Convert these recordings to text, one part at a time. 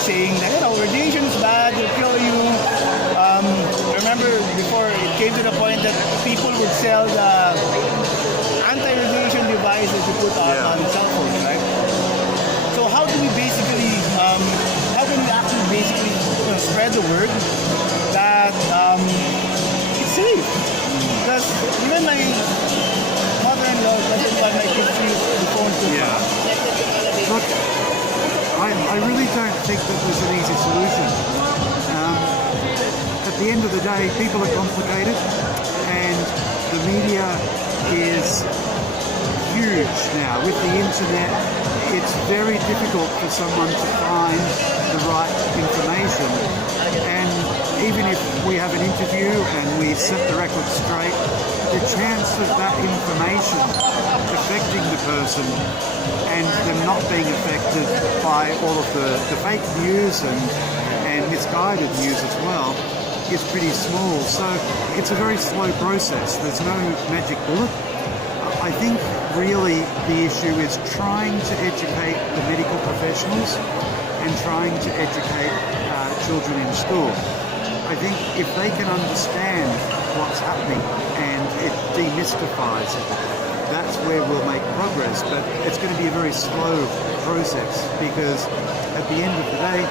saying that radiation is bad, it'll kill you. Remember before it came to the point that people would sell the anti-radiation devices to put on cell phones, right? So how do we basically, how can we actually basically spread the word that it's safe? Because even my mother-in-law doesn't want my kids to use the phone too much. Look, I really don't think that there's an easy solution. At the end of the day, people are complicated, and the media is huge now. With the internet, it's very difficult for someone to find the right information. And even if we have an interview and we set the record straight, the chance of that information affecting the person and them not being affected by all of the fake news and misguided news as well is pretty small. So it's a very slow process. There's no magic bullet. I think really the issue is trying to educate the medical professionals and trying to educate children in school. I think if they can understand what's happening and it demystifies it, that's where we'll make progress. But it's going to be a very slow process because at the end of the day,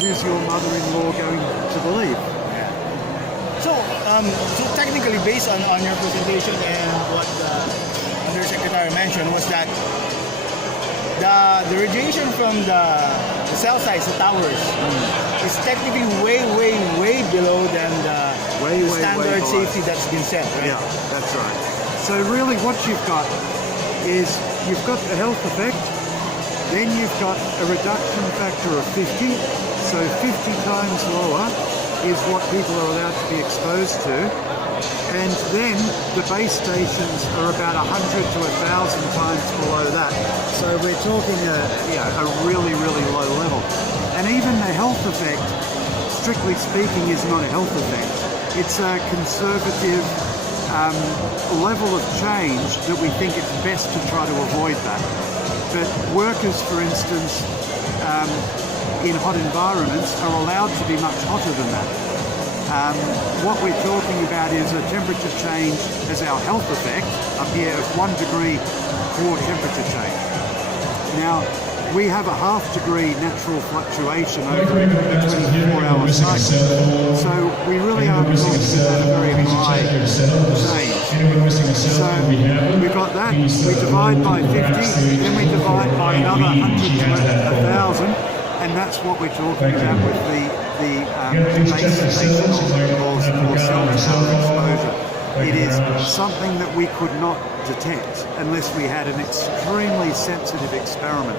who's your mother-in-law going to believe? So technically, based on your presentation and what the Undersecretary mentioned, was that the radiation from the cell sites, the towers, is technically way below than the standard safety that's been set, right? Yeah, that's right. So really what you've got is you've got the health effect, then you've got a reduction factor of 50, so 50 times lower is what people are allowed to be exposed to, and then the base stations are about 100 to 1,000 times below that. So we're talking a really low level. And even the health effect, strictly speaking, is not a health effect. It's a conservative level of change that we think it's best to try to avoid that. But workers, for instance, in hot environments are allowed to be much hotter than that. What we're talking about is a temperature change as our health effect up here of 1 degree core temperature change. Now, we have a ½ degree natural fluctuation over a 24-hour cycle. So we really are talking about a very high change. So we've got that, we divide by 50, then we divide by another 100 to 1,000, and that's what we're talking about with the base station or cell tower exposure. It is something that we could not detect unless we had an extremely sensitive experiment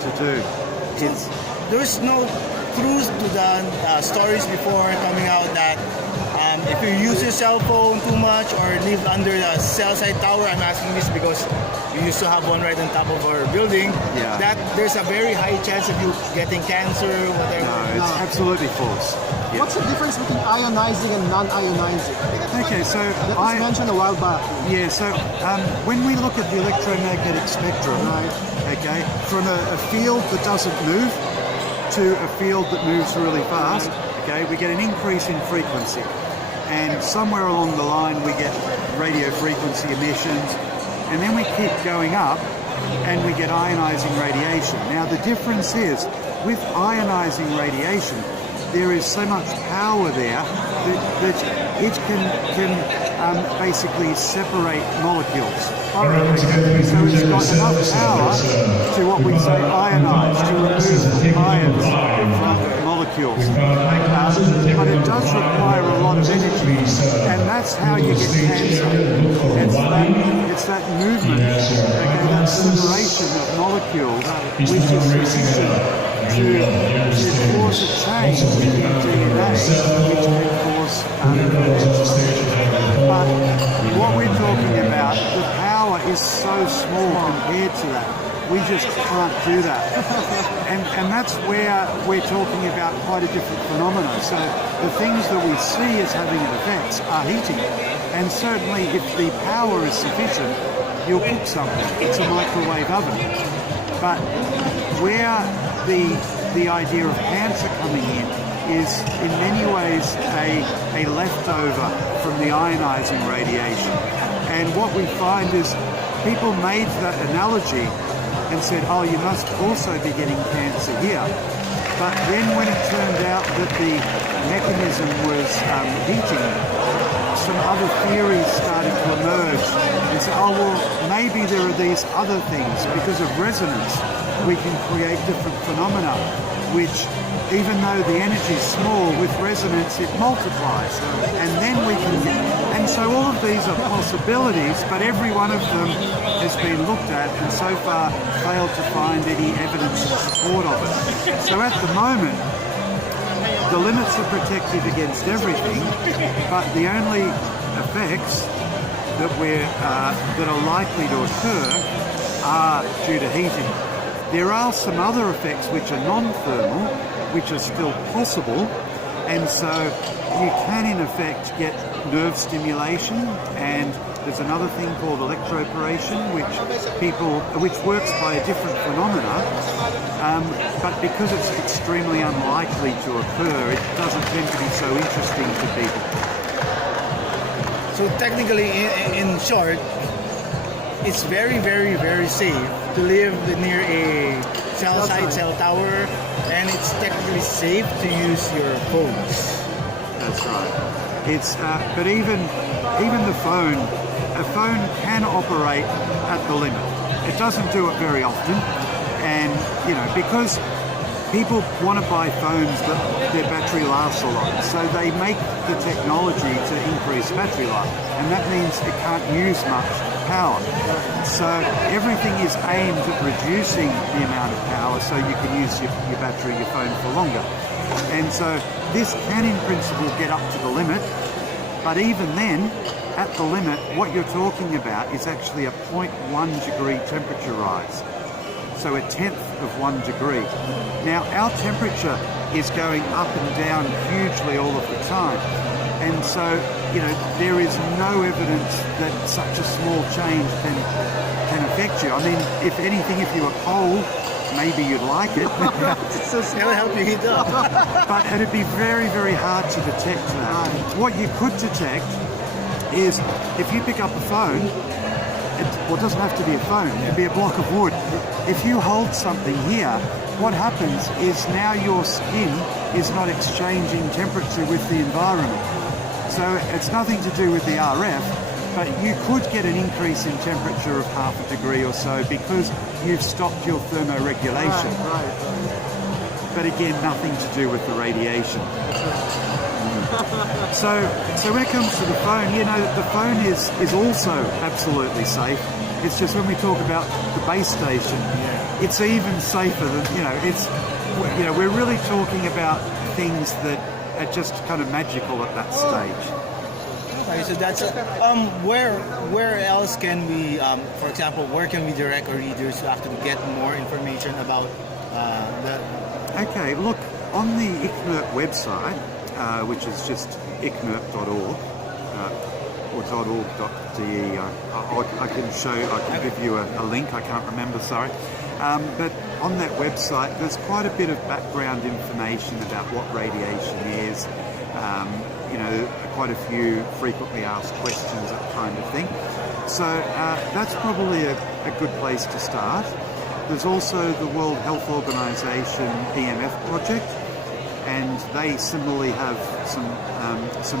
to do. There's no truth to the stories before coming out that if you use your cell phone too much or live under the cell site tower, I'm asking this because we used to have one right on top of our building, that there's a very high chance of you getting cancer, whatever. No, it's absolutely false. Yeah. What's the difference between ionizing and non-ionizing? Okay, so that was mentioned a while back. Yeah, so when we look at the electromagnetic spectrum, okay, from a field that doesn't move to a field that moves really fast, okay, we get an increase in frequency. And somewhere along the line we get radio frequency emissions, and then we keep going up and we get ionizing radiation. Now the difference is, with ionizing radiation, there is so much power there that it can basically separate molecules. So it's got enough power to what we say ionize, to remove ions from molecules. But it does require a lot of energy, and that's how you get cancer. It's that movement, okay, that separation of molecules, which is sufficient to cause a change in DNA, which can cause cancer. But what we're talking about, the power is so small compared to that. We just can't do that. And that's where we're talking about quite a different phenomenon. So the things that we see as having an effect are heating. And certainly if the power is sufficient, you'll cook something. It's a microwave oven. But where the the idea of cancer coming in is in many ways a leftover from the ionizing radiation. And what we find is people made that analogy and said, oh, you must also be getting cancer here. But then when it turned out that the mechanism was heating, some other theories started to emerge and say, oh, well, maybe there are these other things. Because of resonance, we can create different phenomena, which even though the energy is small, with resonance it multiplies. And then we can, and so all of these are possibilities, but every one of them has been looked at and so far failed to find any evidence in support of it. So at the moment, the limits are protective against everything, but the only effects that that are likely to occur are due to heating. There are some other effects which are non-thermal, which are still possible, and so you can in effect get nerve stimulation, and there's another thing called electroporation, which works by a different phenomena, but because it's extremely unlikely to occur, it doesn't tend to be so interesting to people. So technically, in short, it's very, very, very safe to live near a cell site, cell tower, and it's technically safe to use your phones. That's right. It's but even the phone, a phone can operate at the limit. It doesn't do it very often, and because people want to buy phones that their battery lasts a lot, so they make the technology to increase battery life, and that means it can't use much power. So everything is aimed at reducing the amount of power so you can use your battery, your phone for longer. And so this can in principle get up to the limit, but even then, at the limit, what you're talking about is actually a 0.1 degree temperature rise. So 1/10 of 1 degree. Now our temperature is going up and down hugely all of the time. And so, there is no evidence that such a small change can affect you. I mean, if anything, if you were cold, maybe you'd like it. It'll help you heat up. But it'd be very, very hard to detect that. What you could detect is if you pick up a phone, it doesn't have to be a phone, it could be a block of wood. If you hold something here, what happens is now your skin is not exchanging temperature with the environment. So it's nothing to do with the RF, but you could get an increase in temperature of 0.5 degree or so because you've stopped your thermoregulation. Right. But again, nothing to do with the radiation. So when it comes to the phone, the phone is also absolutely safe. It's just when we talk about the base station, it's even safer than, we're really talking about things that are just kind of magical at that stage. Okay, so that's where else can we, for example, where can we direct our readers to actually get more information about the... Okay, look, on the ICNIRP website, which is just icnirp.org, or .org.de. I can give you a link, I can't remember, sorry. But on that website, there's quite a bit of background information about what radiation is, quite a few frequently asked questions, that kind of thing. So that's probably a good place to start. There's also the World Health Organization EMF project, and they similarly have some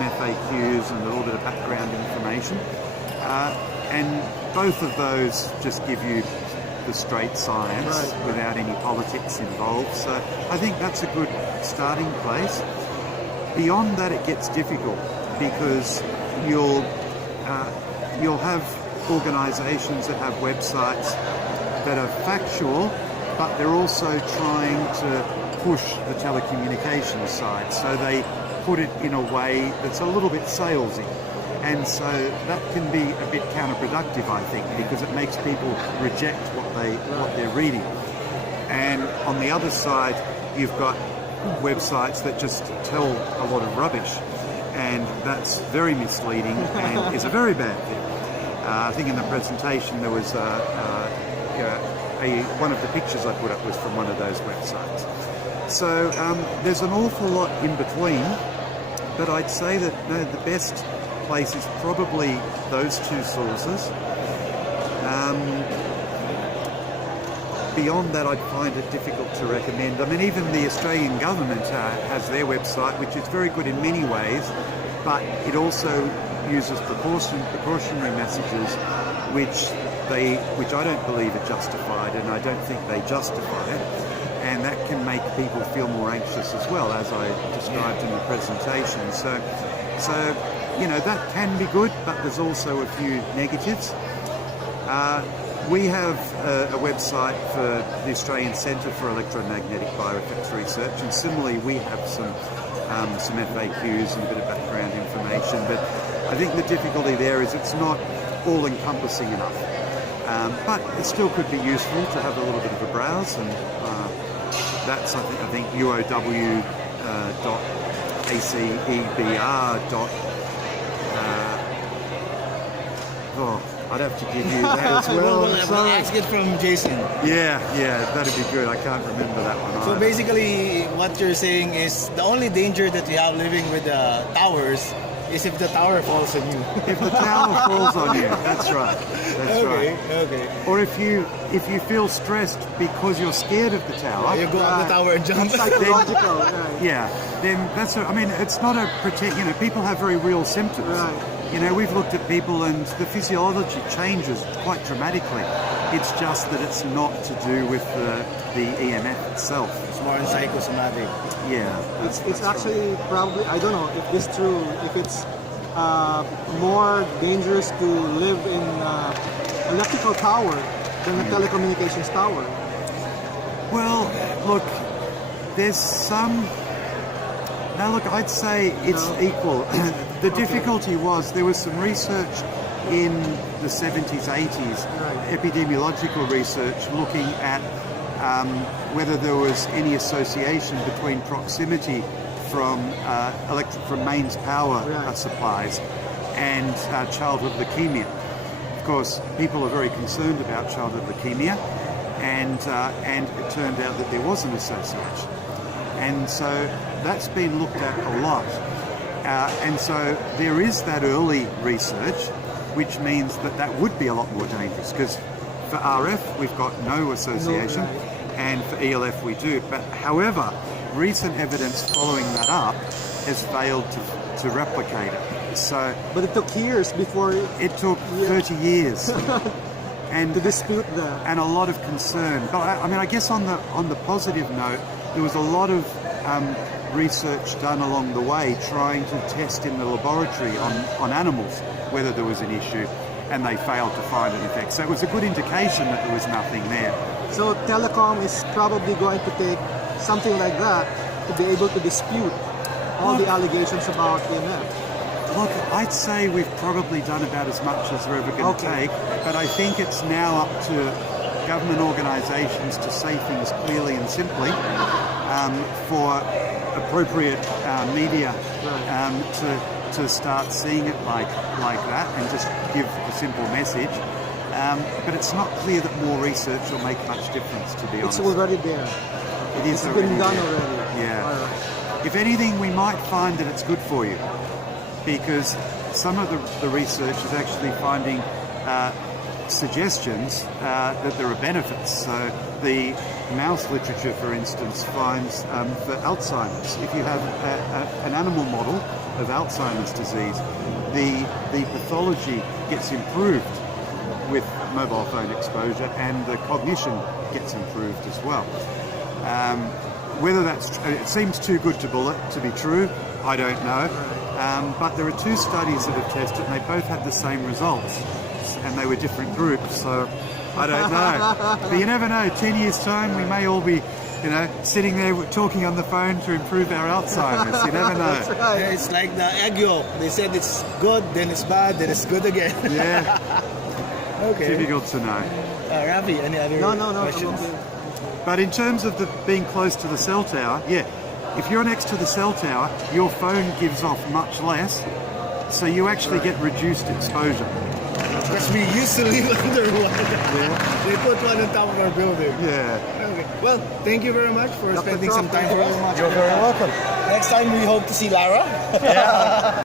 FAQs and a little bit of background information. And both of those just give you the straight science without any politics involved. So I think that's a good starting place. Beyond that, it gets difficult because you'll have organisations that have websites that are factual, but they're also trying to push the telecommunications side. So they put it in a way that's a little bit salesy. And so that can be a bit counterproductive, I think, because it makes people reject what they're reading. And on the other side, you've got websites that just tell a lot of rubbish, and that's very misleading and is a very bad thing. I think in the presentation there was one of the pictures I put up was from one of those websites. So there's an awful lot in between, but I'd say that the best place is probably those two sources. Beyond that, I'd find it difficult to recommend. I mean, even the Australian government has their website, which is very good in many ways, but it also uses precautionary messages, which I don't believe are justified, and I don't think they justify it. And that can make people feel more anxious as well, as I described in the presentation. So that can be good, but there's also a few negatives. We have a website for the Australian Centre for Electromagnetic Bioeffects Research, and similarly we have some FAQs and a bit of background information, but I think the difficulty there is it's not all-encompassing enough. But it still could be useful to have a little bit of a browse, and that's I think uow.acebr. I'd have to give you that as well. We'll ask it from Jason. Yeah, that'd be good. I can't remember that one. So basically, what you're saying is the only danger that we have living with the towers is if the tower falls on you. If the tower falls on you, that's right. That's right. Okay. Or if you feel stressed because you're scared of the tower, You go up the tower and jump. Psychological, right. yeah, then that's. I mean, it's not a protect. People have very real symptoms. Right. We've looked at people and the physiology changes quite dramatically. It's just that it's not to do with the EMF itself. It's more in psychosomatic. Yeah. It's actually probably, I don't know if this is true, if it's more dangerous to live in electrical tower than a telecommunications tower. Well, look, there's some... Now, look, I'd say it's equal. The difficulty was there was some research in the 70s, 80s, epidemiological research looking at whether there was any association between proximity from mains power supplies and childhood leukemia. Of course, people are very concerned about childhood leukemia, and it turned out that there was an association. And so that's been looked at a lot. And so there is that early research, which means that would be a lot more dangerous, because for RF we've got no association, and for ELF we do. But however, recent evidence following that up has failed to replicate it. So, but it took years before it took 30 years. And to dispute that. And a lot of concern. But I mean, I guess on the positive note, there was a lot of research done along the way trying to test in the laboratory on animals whether there was an issue, and they failed to find an effect. So it was a good indication that there was nothing there. So telecom is probably going to take something like that to be able to dispute all the allegations about EMF. Look, I'd say we've probably done about as much as we're ever going to take, but I think it's now up to government organisations to say things clearly and simply, for appropriate media to start seeing it like that and just give a simple message. But it's not clear that more research will make much difference, to be honest. It's already there. It is It's already been done there. already. Yeah. All right. If anything, we might find that it's good for you, because some of the research is actually finding suggestions that there are benefits. So the mouse literature, for instance, finds for Alzheimer's, if you have an animal model of Alzheimer's disease, the pathology gets improved with mobile phone exposure, and the cognition gets improved as well. Whether it seems too good to be true, I don't know. But there are two studies that have tested, and they both had the same results, and they were different groups. So I don't know. But you never know. 10 years' time, we may all be, sitting there talking on the phone to improve our Alzheimer's. You never know. That's right. It's like the egg yolk. They said it's good, then it's bad, then it's good again. Yeah. Okay. Difficult to know. Rafi, any other No. questions? Okay. But in terms of being close to the cell tower, if you're next to the cell tower, your phone gives off much less, so you actually get reduced exposure. Because we used to live underwater. They put one on top of our building. Yeah. Okay. Well, thank you very much for Dr. spending some Croft, time thank for you us. very much. You're very welcome. Next time we hope to see Lara.